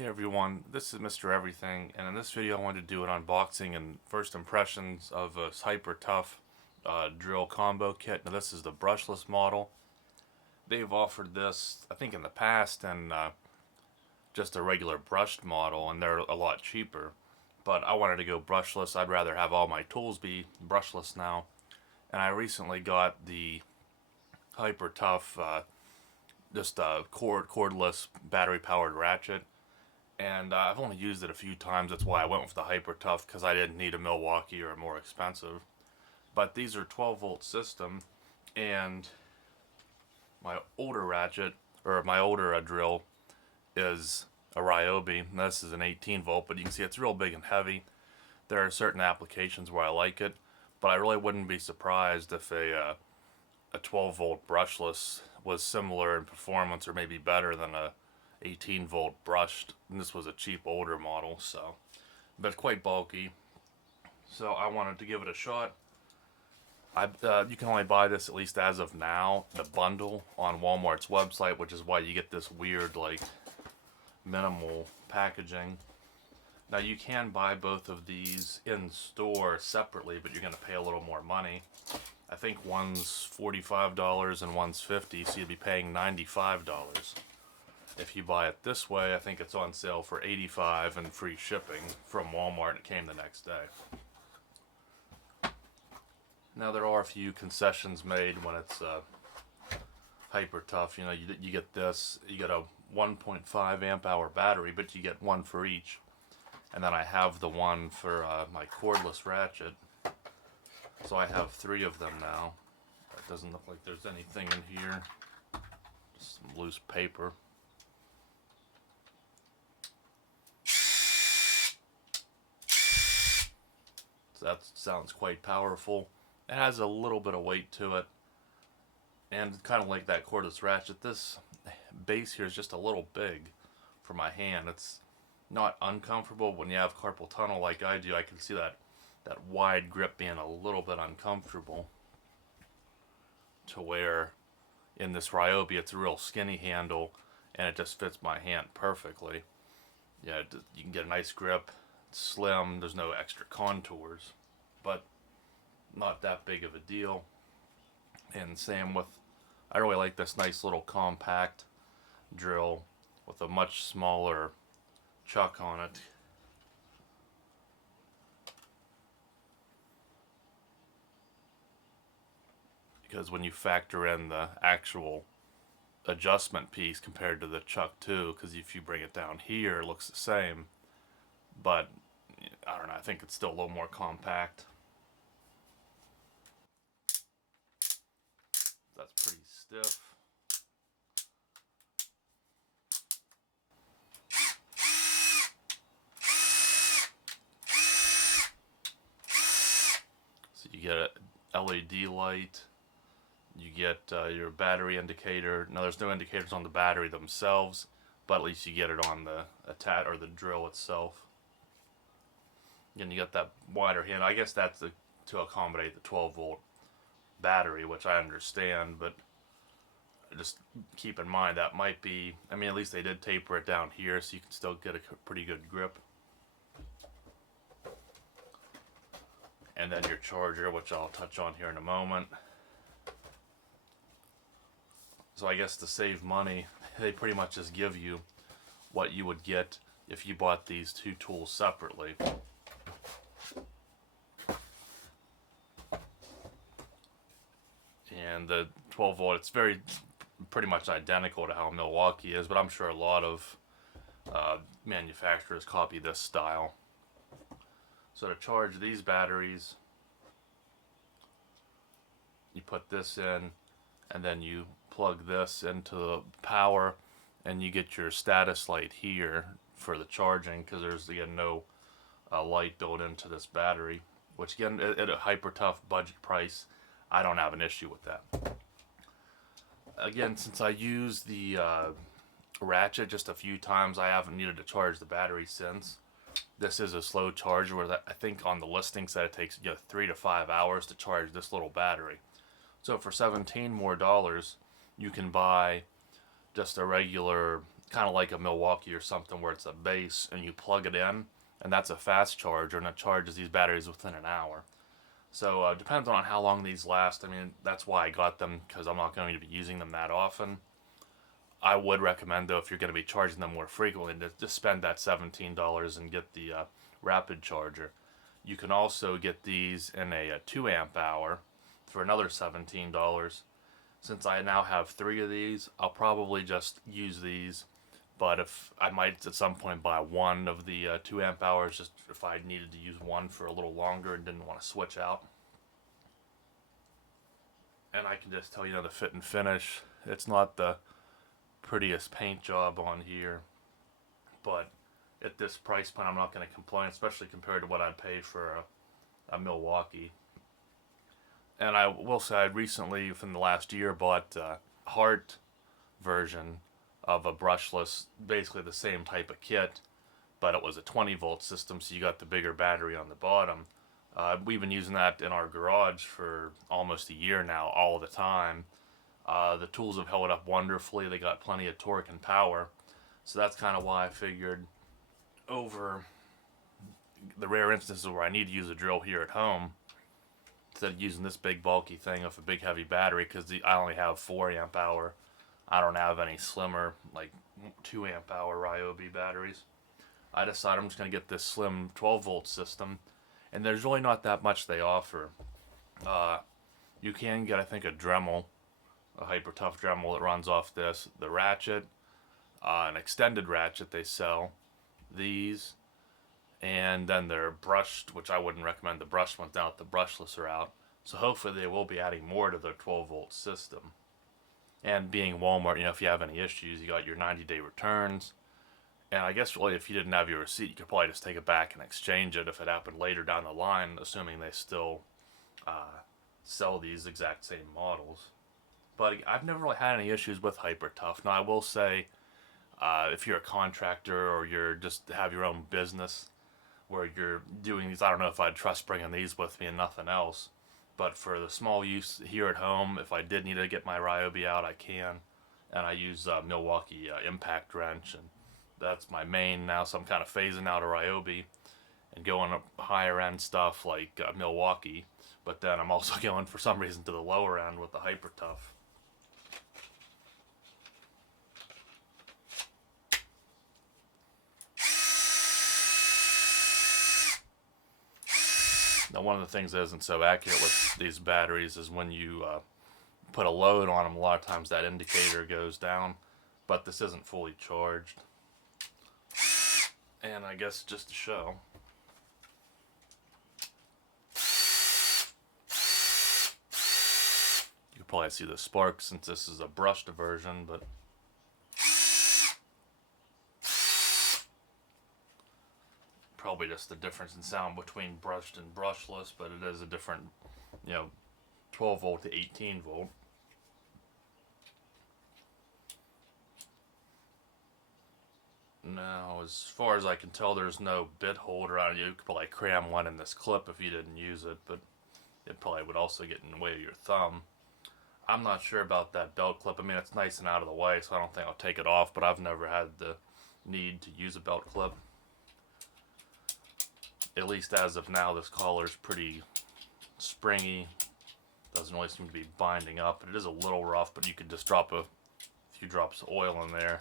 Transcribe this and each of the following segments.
Hey everyone, this is Mr. Everything, and in this video I wanted to do an unboxing and first impressions of a Hyper Tough drill combo kit. Now this is the brushless model. They've offered this, I think in the past, and just a regular brushed model, and they're a lot cheaper. But I wanted to go brushless. I'd rather have all my tools be brushless now. And I recently got the Hyper Tough, just a cordless battery powered ratchet. And I've only used it a few times. That's why I went with the Hyper Tough, because I didn't need a Milwaukee or a more expensive. But these are 12-volt system, and my older ratchet, or my older drill, is a Ryobi. This is an 18-volt, but you can see it's real big and heavy. There are certain applications where I like it, but I really wouldn't be surprised if a 12-volt brushless was similar in performance or maybe better than a 18-volt brushed. And this was a cheap older model, so, but it's quite bulky, so I wanted to give it a shot. You can only buy this, at least as of now, the bundle on Walmart's website, which is why you get this weird, like, minimal packaging. Now you can buy both of these in store separately, but you're going to pay a little more money. I think one's $45 and one's $50, so you'd be paying $95. If you buy it this way, I think it's on sale for $85 and free shipping from Walmart. It came the next day. Now there are a few concessions made when it's Hyper Tough. You know, you get this, you get a 1.5 amp hour battery, but you get one for each. And then I have the one for my cordless ratchet. So I have 3 of them now. It doesn't look like there's anything in here. Just some loose paper. So that sounds quite powerful. It has a little bit of weight to it. And kind of like that cordless ratchet, this base here is just a little big for my hand. It's not uncomfortable. When you have carpal tunnel like I do, I can see that wide grip being a little bit uncomfortable, to where in this Ryobi it's a real skinny handle and it just fits my hand perfectly. Yeah, you can get a nice grip. It's slim, there's no extra contours, but not that big of a deal. And same with, I really like this nice little compact drill with a much smaller chuck on it. Because when you factor in the actual adjustment piece compared to the chuck too, because if you bring it down here, it looks the same, but I don't know, I think it's still a little more compact. That's pretty stiff. So you get a LED light, you get your battery indicator. Now there's no indicators on the battery themselves, but at least you get it on the or the drill itself. And you got that wider hand. I guess that's to accommodate the 12-volt battery, which I understand, but just keep in mind that might be, I mean, at least they did taper it down here so you can still get a pretty good grip. And then your charger, which I'll touch on here in a moment. So I guess to save money, they pretty much just give you what you would get if you bought these 2 tools separately. And the 12-volt, it's pretty much identical to how Milwaukee is, but I'm sure a lot of manufacturers copy this style. So to charge these batteries, you put this in, and then you plug this into the power, and you get your status light here for the charging, because there's, again, no light built into this battery, which, again, at a Hyper Tough budget price, I don't have an issue with that. Again, since I used the ratchet just a few times, I haven't needed to charge the battery since. This is a slow charger, where I think on the listing said it takes 3 to 5 hours to charge this little battery. So for $17 more, you can buy just a regular kind of like a Milwaukee or something where it's a base and you plug it in, and that's a fast charger, and it charges these batteries within an hour. So depends on how long these last. I mean, that's why I got them, because I'm not going to be using them that often. I would recommend, though, if you're going to be charging them more frequently, to just spend that $17 and get the rapid charger. You can also get these in a 2 amp hour for another $17. Since I now have 3 of these, I'll probably just use these. But if I might at some point buy one of the 2 amp hours, just if I needed to use one for a little longer and didn't want to switch out. And I can just tell you, the fit and finish, it's not the prettiest paint job on here, but at this price point I'm not going to complain, especially compared to what I'd pay for a Milwaukee. And I will say I recently, within the last year, bought a Hart version of a brushless, basically the same type of kit, but it was a 20 volt system, so you got the bigger battery on the bottom. We've been using that in our garage for almost a year now, all the time. The tools have held up wonderfully. They got plenty of torque and power. So that's kind of why I figured, over the rare instances where I need to use a drill here at home, instead of using this big bulky thing with a big heavy battery, because I only have 4 amp hour. I don't have any slimmer, like 2 amp hour Ryobi batteries. I decided I'm just going to get this slim 12 volt system, and there's really not that much they offer. You can get, I think, a Dremel, a hyper tough Dremel that runs off this, the ratchet, an extended ratchet they sell, these, and then they're brushed, which I wouldn't recommend the brushed ones now that the brushless are out. So hopefully they will be adding more to their 12 volt system. And being Walmart, if you have any issues, you got your 90-day returns. And I guess really, if you didn't have your receipt, you could probably just take it back and exchange it if it happened later down the line, assuming they still sell these exact same models. But I've never really had any issues with Hyper Tough. Now I will say, if you're a contractor or you're just have your own business where you're doing these, I don't know if I'd trust bringing these with me and nothing else. But for the small use here at home, if I did need to get my Ryobi out, I can. And I use Milwaukee Impact Wrench, and that's my main now. So I'm kind of phasing out of Ryobi and going up higher end stuff like Milwaukee. But then I'm also going, for some reason, to the lower end with the Hyper Tough. Now, one of the things that isn't so accurate with these batteries is when you put a load on them, a lot of times that indicator goes down, but this isn't fully charged. And I guess just to show, you can probably see the sparks since this is a brushed version, but probably just the difference in sound between brushed and brushless, but it is a different, 12 volt to 18 volt. Now, as far as I can tell, there's no bit holder on it. You could probably cram one in this clip if you didn't use it, but it probably would also get in the way of your thumb. I'm not sure about that belt clip. I mean, it's nice and out of the way, so I don't think I'll take it off, but I've never had the need to use a belt clip. At least as of now, this collar's pretty springy. Doesn't really seem to be binding up. It is a little rough, but you could just drop a few drops of oil in there.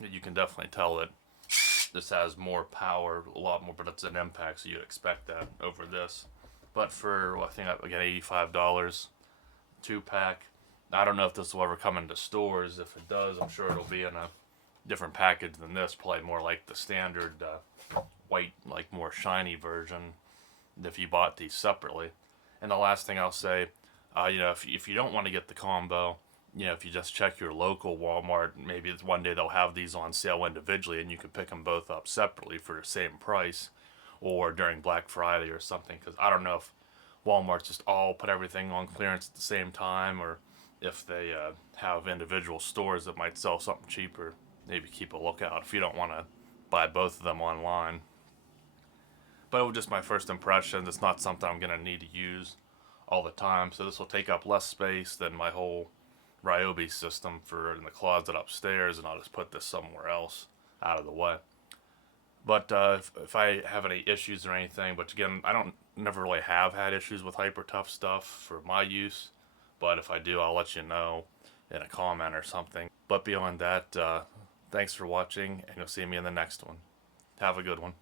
You can definitely tell that this has more power, a lot more, but it's an Impact, so you'd expect that over this. But for, I think, again, $85, 2-pack. I don't know if this will ever come into stores. If it does, I'm sure it'll be in a different package than this, probably more like the standard white, like more shiny version if you bought these separately. And the last thing I'll say, if you don't want to get the combo, if you just check your local Walmart, maybe one day they'll have these on sale individually and you can pick them both up separately for the same price, or during Black Friday or something, because I don't know if Walmart's just all put everything on clearance at the same time, or if they have individual stores that might sell something cheaper. Maybe keep a lookout if you don't want to buy both of them online. But it was just my first impressions. It's not something I'm going to need to use all the time. So this will take up less space than my whole Ryobi system for in the closet upstairs, and I'll just put this somewhere else out of the way. But if I have any issues or anything, but again, I don't never really have had issues with hyper tough stuff for my use. But if I do, I'll let you know in a comment or something. But beyond that, thanks for watching, and you'll see me in the next one. Have a good one.